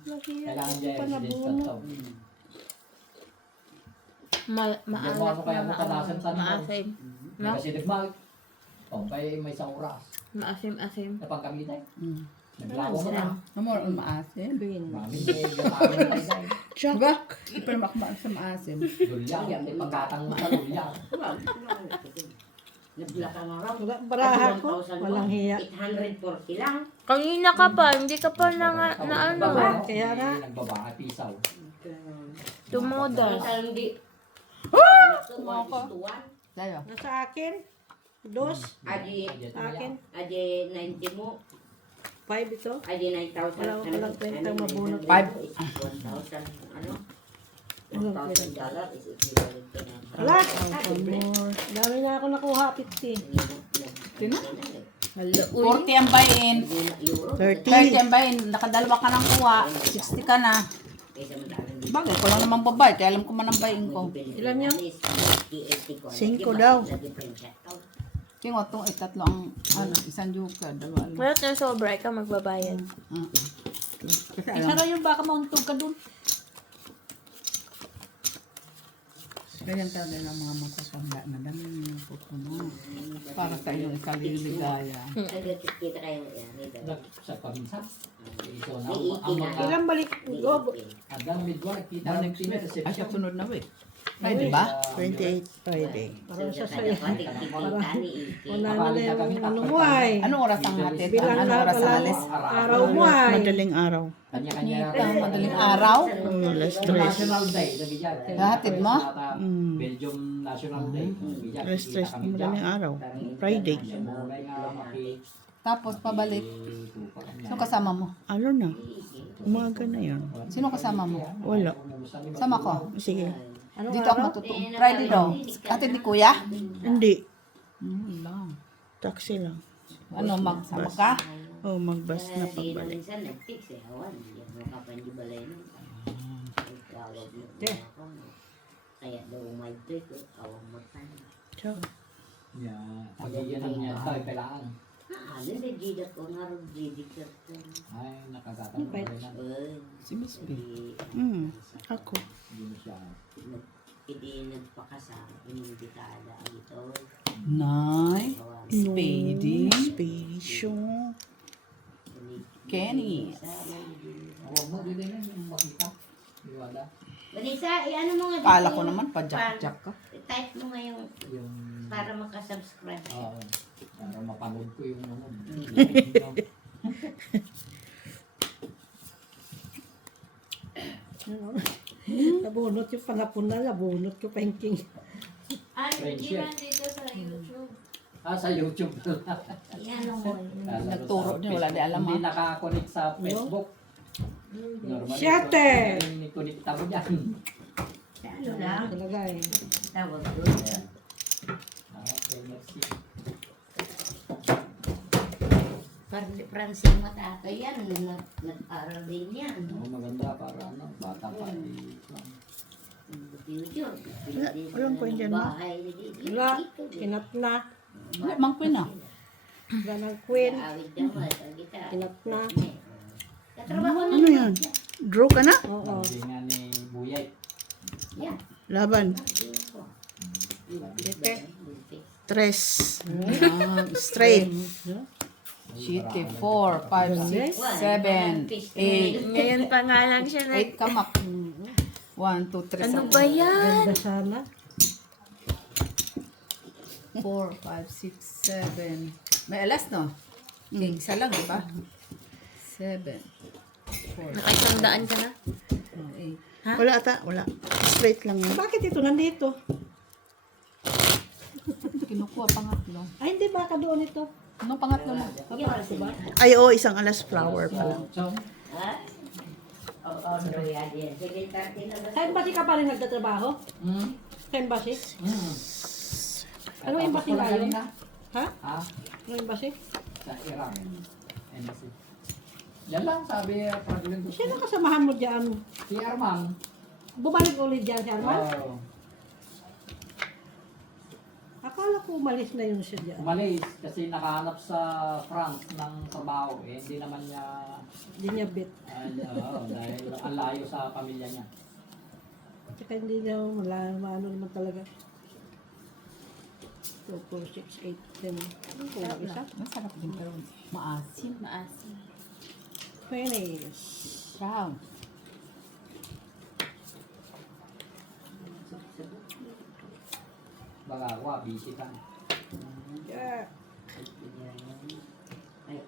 Kailangan niya residence na ito. Maalat Ano kaya na mo kalasan tanong? maasim. No? Kasi nagmag. May isang oras. Maasim-asim. Napangkamitan. Naglawo mo na. Namor, maasim. Mami, may gamamin tayo tayo. Diba? Pero makmaan sa maasim. Dulyang, may pagkatang mo sa dulyang. Naglaka nga raw. Baraha ko. Walang hiya. 840 lang. Kanina ka pa, hindi ka pa na ano. Kaya nga. Nagbaba, pisaw. Tumoda. Ang di. Tayo. Nasa akin. Dos. Adi Akin. 90 mo. 5 ito. Adi 9,000. Walang kwentang mabunot. 1,000 ano? Walang $1,000 is equivalent to na. Wala. Dami na ako nakuha. 50. Sino? Hello, 40 ang bayin. Euro. 30 30. ang bayin. Nakadalawa ka ng kuha. 60 ka na. Kaysa madalang Bagay, ko lang naman babae. Kaya alam ko man ang bayin ko. Ilan yan? 5 daw. Yung otong tatlo ang isang joker. Dalawa lang. Wala na sobra, ikaw magbabayad. Kasi Isa alam, na yung baka mauntog ka dun. ganyan talaga ng mga matatanda na dami yung pupuno. Para sa inyong ikaliligaya. Kita kayo yan. Sa paminsan. Ito na. Ilang balik? Oh, Hanggang midwa, kita ng Ay, siya reception. sunod na week. Ay, di ba? 28 Friday. parang sa sayo. Wala Parang na yung ano mo ay. Anong oras ang hatid? Bilang Anong oras ang wala alis? araw mo ay. Madaling araw. Kanya-kanya Madaling araw? Alas Yung 3. National Day, nabigyan. Hatid mo? Belgium National Day. nabigyan. Alas 3 ng madaling araw. Friday. Mulay nga Tapos pabalik. Sino kasama mo? Ano na? Umaga na yun. Sino kasama mo? Wala. Sama ko. Sige. Anong Dito ako araw? matutulog. Friday daw. Hatid ni Kuya? Hindi. Lang. Taxi lang. Ano, magsama ka? Oh, magbas na pagbalik. Minsan nag-fix eh. Awan. Hindi mo kapandi balay nun. Tawag mo. Kaya daw may trick. Awang matan. Ciao. Yeah. Pag-iyan niya tayo kailangan. Ano na Gida ko, naroon Gida ko. Ay, nakagatanong ko rin na. Si Miss B. Ako. Hindi mo siya. Hindi nagpakasama, inimbitada ito. Nay. Spady. Expedition. Kenny. Huwag mo, din na yung makita. Iwala. Vanessa, ano mo nga dito Kala ko yung naman pa-jack-jack ka. type mo nga yung Yung... para makasubscribe. Oo. Para mapanood ko yung ano. Nabunot yung panghapon na, nabunot ko painting. Ano, Friendship. Jiman dito sa YouTube. Sa YouTube na. Yan mo. Nagturo din, wala di alam, Hindi ah. nakakonect sa Facebook. Normally, Siyate! Konekta mo dyan. Ano lang? Talaga eh. Tawag doon. Okay, merci. Francine Matata yan. Nag-aral din yan. Maganda para ano, bata pa. Walang point yan, ma. Wala, kinat na. Wala, mang queen na. Wala ng queen. Awit naman sa gita. Kinat na. Katrabaho na Ano yan? Draw ka na? Oo. Sabi nga ni Buyay. Yan. Laban. Tres. Straight. Shitty. 4, 5, 6, 7, 8. Ngayon pa nga lang siya 8 kamak. 1, 2, 3, Ano ba yan? Ganda sana. 4, 5, 6, 7. May alas, no? Okay, isa lang, di ba? 7, 4, Nakaisang daan ka na? 8. Wala ata, wala. Straight lang yan. Bakit ito nandito? Kinukuha pangatlo. Ay, hindi baka doon ito. Ano pangatlo mo? Ay, oo, isang alas flower pa lang. So, Ha? Oo, no, yan. Sige, 30 na ba? Sa embassy ka pa rin nagtatrabaho? Sa embassy? Ano embassy nga yun? Ha? Ha? Ano embassy? Sa Iran. Embassy. Yan lang, sabi President Duterte. Sino kasamahan mo dyan? Si Arman. Bumalik ulit dyan si Arman? Oo. Akala ko umalis na yun siya dyan. Umalis kasi nakahanap sa France ng trabaho. Eh, hindi naman niya, Hindi niya bit. dahil ang layo sa pamilya niya. Tsaka hindi niya maano naman talaga. 2, 4, 6, 8, 10. Kulang isa. Masarap din pero maasim. Maasim. Finish. Brown. Baka ako, busy ka. Yeah. Ay,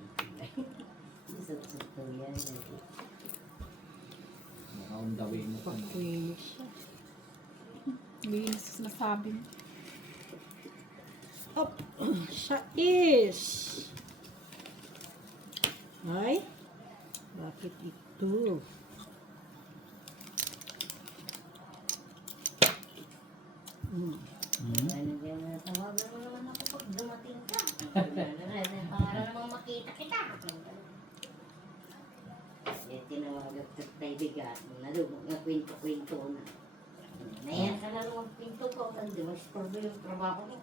sakto yan. Baka on the way mo pa. Finish. Linis na sabi. Up. Siya is. Ay. Bakit ito? Tawagan mo naman ako pag dumating ka. Para namang makita kita. Tinawagan ka tayo bigat. Nalubog na kwento-kwento na. Nayan ka na naman kwento ko. Hindi mo istorbo yung trabaho mo.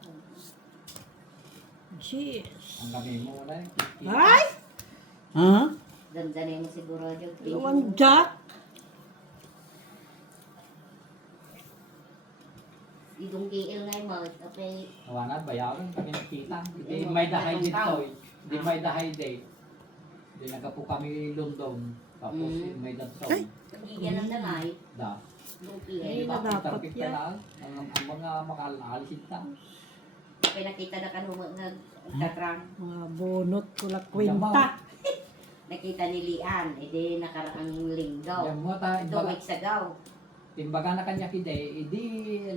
Jeez. Ang gabi mo wala eh. Ay! Ha? Dandanin mo siguro yung Luwang Jack. Idong GL nga yung mga kapay. Tawanan, bayaran kami nakita. Hindi may dahay dito eh. Hindi may dahay day. Hindi nagapo kami London. Tapos may dantaw. Ay. Gigyan ng dangay. Da. Idong Ay, GL. na dapat Kita yan. na. Ang mga makalaalisin ta. Kaya nakita na kanunod na tatrang. Mga bunot ko lang kwenta. Nakita ni Lian. Edi nakaraang linggo. Yan mo ta. 2 weeks ago. Timbaga na kanya kide. Idi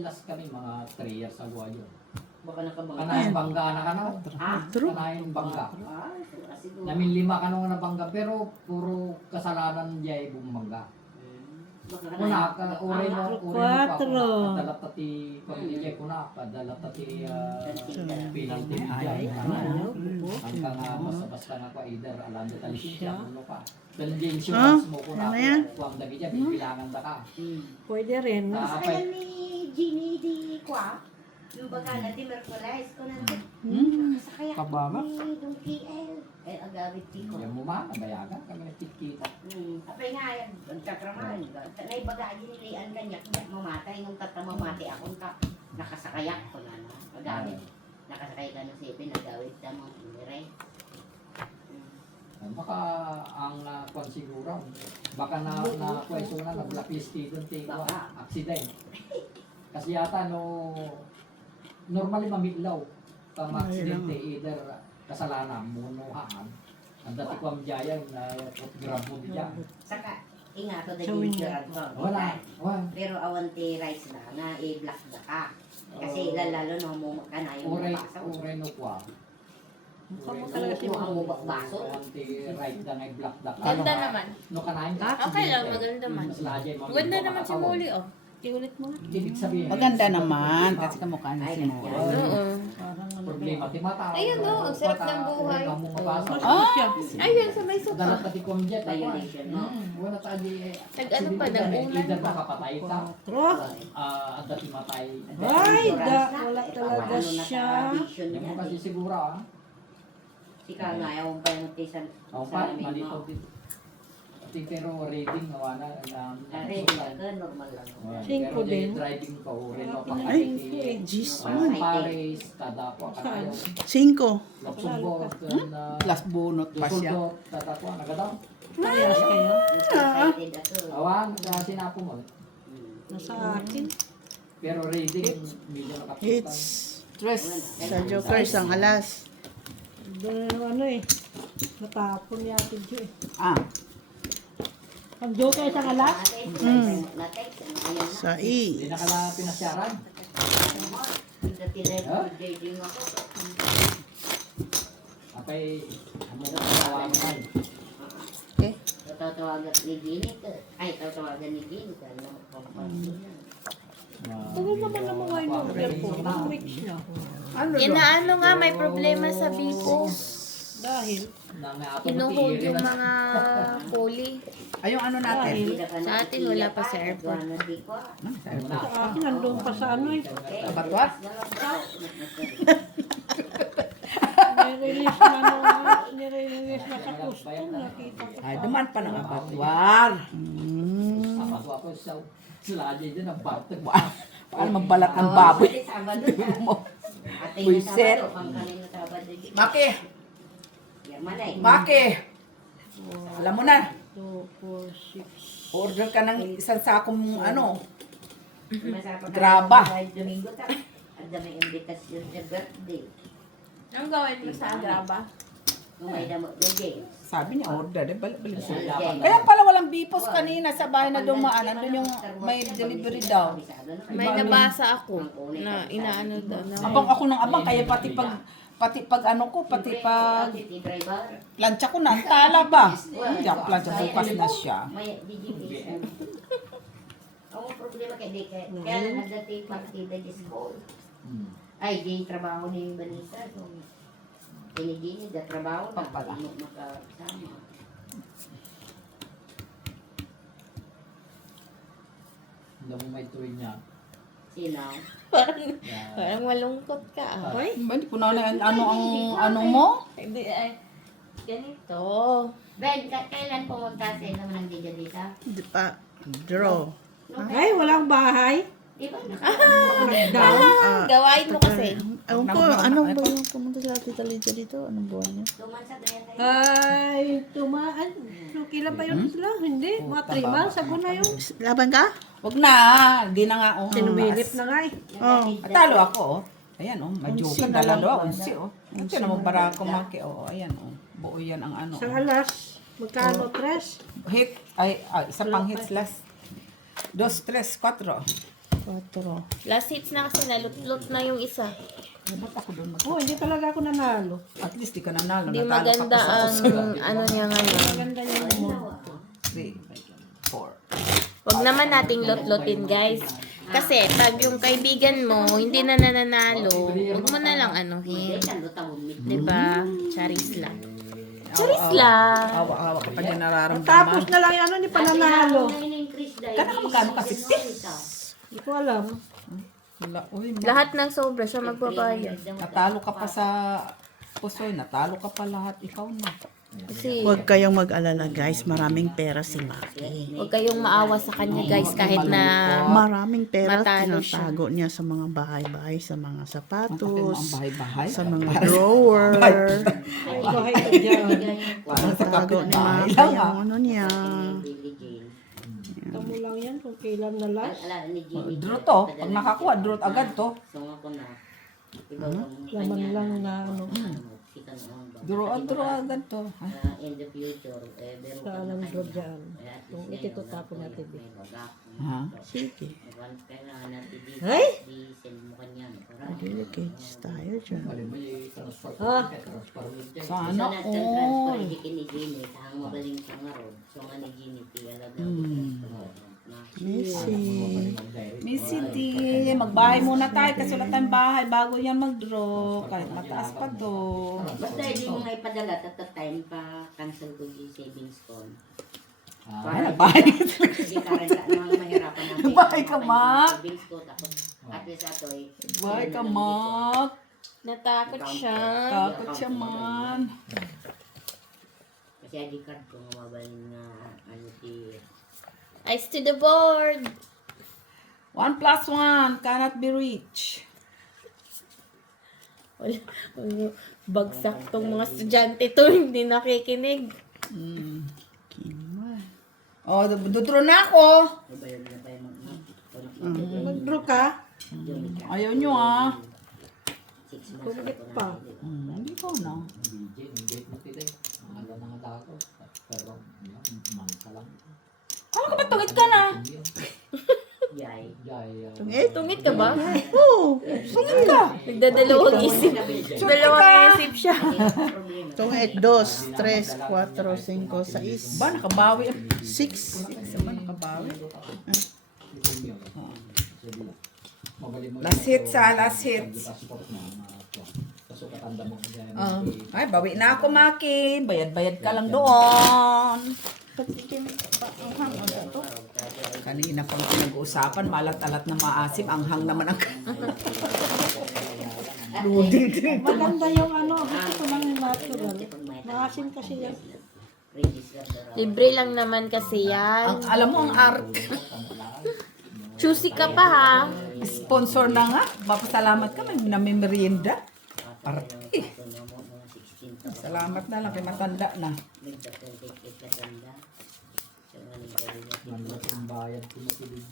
last kami mga 3 years ago yun. Baka nakabangga. Kanayin bangga na kano. Ah, Kanayin bangga. siguro. Namin 5 kanong nabangga pero puro kasalanan niya ay bumangga. Baka Kuna ka uri mo Quatro. adalat tati pamilya kuna adalat tati pinanti Ay, ano? Buko. ang nga basta nga ko either alanda tali siya kuno ka dahil din Ah, insurance mo kuna ano yan? kuwang dagi dyan bibilangan da ka Pwede rin. Kaya ni Ginny di Kwa, yung baga na di Merkulis ko na. Sa kaya Kabanga. Yung TL. Eh, agawit ko. Yan mo ma, bayagan kami nagkikita. Apay nga yan, nagkakramahan. Naibagay nilian kanya, mamatay nung tatamamatay ako, nakasakayak ko na, agawit. Nakasakay ka ng sipin, agawit ka mo, nire. Baka ang kwan siguro, baka na pwesto na naglapisti doon Baka. accident. Kasi yata no normally mamilaw pang accident either kasalanan mo nuhaan. Ang dati ko ang jaya na grab mo diyan. Saka, ingato na Showing yung niya. Wala. Wala. Pero awanti rice na, nga i-block na ka. Kasi lalo no mo ka na yung Uray, basa. uray no kwa. Mukha mo talaga si Ang Mama. mubak baso. Right na ngay black black. Ganda naman. No kanain ka. Okay lang, maganda man. Mas lajay mo. Ganda naman si Molly, oh. Iulit mo nga. Ibig sabihin. Maganda naman kasi kamukha niya si Mo. Oo. Parang ano. Problema ti mata. Ayun, no, ang sarap ng buhay. Ah! Ayun, sa may Dalat sopa. pati komjet. Violation, no? Wala ta di. Nag-ano pa, nag-ulan Either pa. makapatay ka. Tro. At dati matay. Ay, wala talaga siya. Yan mo kasi siguro ah. Si ka nga, ayaw pa yung tisan Ako sa pa, lamig malito mo. din. Pero reading nawa na. Ready ka, normal lang. Cinco din. Driving ka o rin o Ay, pakati. Diyos. Pares, kada po katayo. 5. Luxembourg, Plus bunot pa siya. Dusseldorf, kada po, nagadaw. Parehas kayo. Excited ako. Awan, sinapo mo. Nasa akin. Pero reading, medyo nakapitan. Hits. Stress. Sa Jokers ang alas. Doon ano eh. Natapon ni Ate Jo eh. Ah, Ang joker isang alas. Na-text, ayan na. Sa Hindi E. na kala pinasyaran. Dating ako. Apay, ano na tawagan. okay. Tatawagan ni Gini. Ay, tatawagan ni Gini. Ano, Tagal naman naman ngayon ng order ko. Ilang weeks na. Ano Inaano nga, may problema sa Bipo. Dahil, Kinuhold yung mga poli. Ay, yung ano natin. Sa atin, wala pa sa airport. sa akin nandun pa sa ano eh. Batwat? Nirelease na nirelease na sa custom. Nakita ko. Ay, duman pa ng abatwar. Kapatwa ko sa lajay din ang bartag. Paano magbalat ng baboy? Buisit. Maki! Maki! Alam mo na, 2, 4, 6. order ka ng isang sakong ano. Graba. Domingo ta. At may invitation sa birthday. Anong gawin mo sa Agraba? Kung may damo birthday. Sabi niya, order. Balik siya. Kaya Kaya pala walang bipos kanina sa bahay na dumaan. Andun yung may delivery daw. May nabasa ako na inaano daw. Na Abang ako ng abang. Kaya pati pag ano ko, pati pag driver. plancha ko na. Tala ba? Hindi ako plancha. Bukas na siya. May digitation. Ang problema kaya lang nagdating partida di school. Ay, di trabaho ni Vanessa. So, tinigini da trabaho na. Pagpala. Magkasama. Hindi mo may tuwing niya. Sino? parang malungkot ka. Ah. Ba, hindi ko na ano ang ano mo? Hindi, ay, ganito. Ben, kailan pumunta sa ino ng Dija dito? Hindi pa. Draw. Ay, walang bahay. Di ba? Nag-down. Gawain mo kasi. Ewan ko, anong ba yung pumunta sila Tita Lydia dito? Anong buwan niya? Tumansa ganyan tayo. Ay, tumaan. So, kailan pa yun sila? Hindi. Mga 3 months. Ako na yun. Laban ka? Wag na. Di na nga. Oh, Sinubilip na nga eh. Oh. Talo ako, oh. Ayan, oh. May joker. Dalawa, 11, oh. Ito naman para kumaki, oh. Ayan, oh. Buo yan ang ano. Isang alas. Magkano? 3? Hit, isa pang hits last. 2, 3, 4. 4. Last hits na kasi nalutlot na yung isa. Ba't ako doon Oh, hindi talaga ako nanalo. At least di ka nanalo. Hindi Natalo ka maganda pa sa ang ano niya ngayon. Maganda niya mo. 3, 4. Wag naman nating lot-lotin, guys. Kasi pag yung kaibigan mo hindi na nananalo, huwag mo na lang anuhin. Diba? Charis lang. Charis lang. Awa-awa ka pa niya nararamdaman. Tapos na lang yung ano, ni pananalo. Kana magkano ka? 60? Hindi ko alam. Wala, uy, Lahat ng sobra siya magbabayad. natalo ka pa sa Pusoy, natalo ka pa lahat. Ikaw na. Kasi Huwag kayong mag-alala guys, maraming pera si Maki. huwag kayong maawa sa kanya guys kahit na Maraming pera Matalo siya. tinatago niya sa mga bahay-bahay, sa mga Ang sapatos, bahay-bahay. sa mga drawer. Bahay ka dyan. Parang sa Tago ni kapitbahay Maki lang ha. ang ano niya. Ito mo lang yan kung kailan na last. Draw to. Pag nakakuha, draw agad to. Laman lang na ano. Draw agad to. In the future, meron Sa ka alam na drop kanya. dyan. Kaya at Kung least ititutapon natin. Ha? Sige. kailangan natin di Ay! send mo kanya. Delicates tayo dyan. Bali mo yung transfer. Ah. Transfer mo dyan. Sana Sana transfer all. hindi kini Gini, kahang magaling sa ngaron. So nga ni Gini, tiyala daw. Messi. Missy D, magbahay muna tayo kasi wala tayong bahay bago yan mag-draw. Kahit mataas pa to. Basta hindi mo nga ipadala at the time pa cancel ko yung savings ko. Ay, nagbahay. Hindi ka rin sa mga mahirapan natin. Nagbahay ka, Mac. Savings ko, tapos at least ato eh. Bahay ka, Mak. natakot siya. Takot siya man. Kasi ID card ko mababalin nga ano ti Eyes to the board. 1 plus 1 cannot be reached. Bagsak tong mga estudyante to, hindi nakikinig. Kinma. Oh, dudro na ako. mabayan na pa yung Nag-draw ka? Ayaw nyo ah. 6 months Kumagit ko pa. Hindi ko na. Hindi mo tila. Ang alam ng dako. Pero, mangka lang. Kala ko ba tungit ka na? Yay. Jaya. Tungit ka ba? Oo. Tungit ka. Nagdadalawang isip. Dalawang isip siya. Itong 8, 2, 3, 4, 5, 6, Ba, nakabawi. 6. Ba, nakabawi? Mabali mo Last hit sa last hit. passport na. Pasok katanda mo. Ay, bawi na ako, Maki. Bayad-bayad ka lang doon. Kanina pang pinag-uusapan, malat-alat na maasim, anghang naman ang Maganda yung ano. Gusto ko lang yung natural. Maasim kasi yan. Libre lang naman kasi yan. alam mo, ang art. Choosy ka pa ha. Sponsor na nga. Papasalamat ka, may namimerienda. Arte. Salamat na lang, kay matanda na. Manlat yung bayad ko na tilig.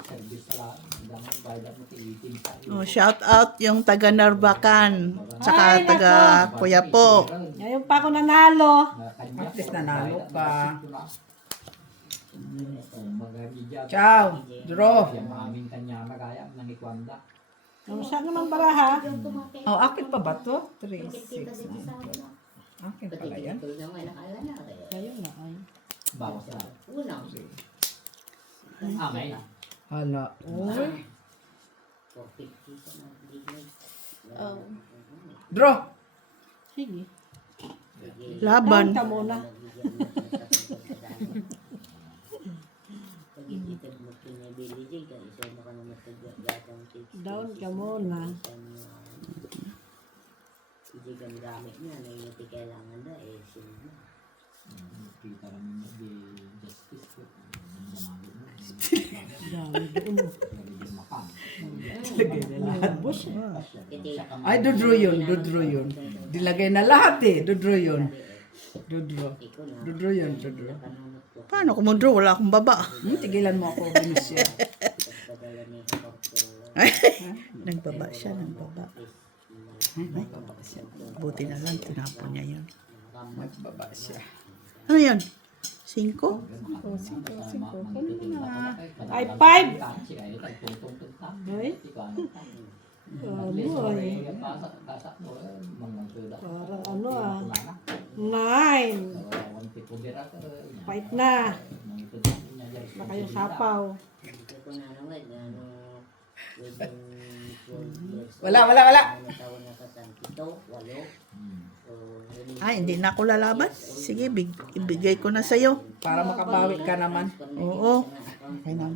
Service sa lahat. Ang damang bayad mo tiligin tayo. Oh, shout out yung taga Narbacan. Tsaka taga Kuyapo. Ngayon pa ako nanalo. At least nanalo ka. Magagidya. Ciao. Draw. Yung aming kanya nagaya ng ikwanda. Saan naman baraha? Oh, akin pa ba to? 3, 6, 9. Akin pala yan. Ngayon na ay. Bawas na. Unang. Amay. Hala. Uy. 450 sa mga bigay. Oh. Draw. Sige. Laban. Ka muna. Down ka muna. Hindi ka gamit niya, na yung kailangan na eh, sino. Kita lang mo di justice ko. Dami doon. Lagi din makan. Ay, dudro yun. Dudro yun. Dilagay na lahat eh. Dudro yun. Dudro. Dudro yun. Dudro. Paano kung draw? Wala akong baba. Tigilan mo ako, Benicia. Nagbaba siya, nagbaba. Buti na lang, tinapon niya yun. Magbaba siya. Ano yun? 5? Ay, 5. Ay. Ano ay. Parang ano ah. 9. Fight na. Baka yung sapaw. Wala, wala, wala. Ay, hindi na ako lalaban. Sige, ibigay ko na sa'yo. Para makabawi ka naman. Oo. Okay na.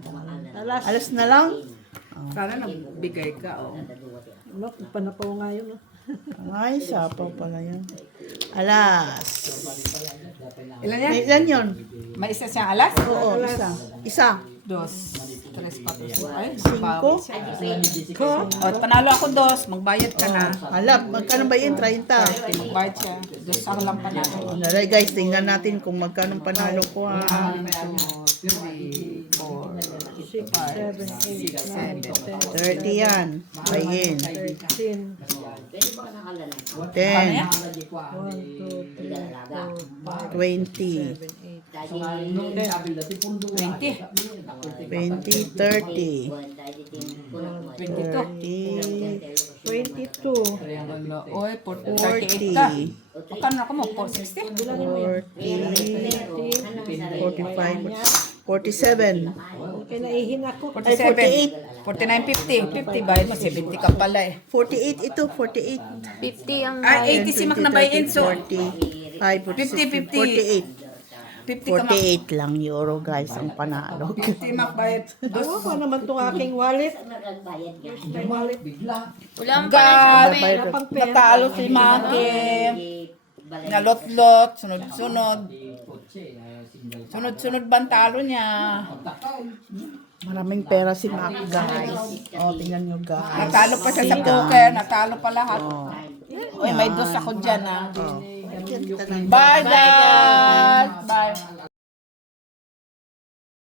Alas na lang. Sana nagbigay ka, oh. Ano, panapaw nga yun. Ay, sapaw pala yan. Alas. Ilan yan? Ilan yun? May isa siyang alas? Oo, isa. Isa. 2, 3, 4, ay, 5. O, panalo ako 2, magbayad ka na. Hala, magkano ba yun? 30. Magbayad siya. 2 ako lang panalo. Alright guys, tingnan natin kung magkano panalo ko ha. 1, 2, 3, 4, 5, 6, 7, 30 yan. Bayin. 13, Pwede ba ka nakalan? 10, Ilalaga. 20, 20, 30, 22, 30, Oy, 38 ka. 40, Pakano ako mo? 460? 45, 47, kaya naihin ako. ay 47. 49, 50. 50 bayad mo, 70 ka pala eh. 48 ito, 48. 50 ang Ay, 80 si Mac na bayin. So, 40, 46, 50. 48. 50 ka Mac. 48 lang euro guys ang panalo. 50 Mac bayad. Ano pa naman itong aking wallet? Nagbayad nga. Wala mo pala siyang pera. Bayad. Pang pera. Natalo si Maki. Nalot-lot. Sunod-sunod. Sunod-sunod ba ang talo niya? Maraming pera si Mac guys. O, tingnan nyo guys. Natalo pa siya sa poker. Natalo pa lahat. Uy, may dos ako dyan ah. Oh. Bye guys! Bye!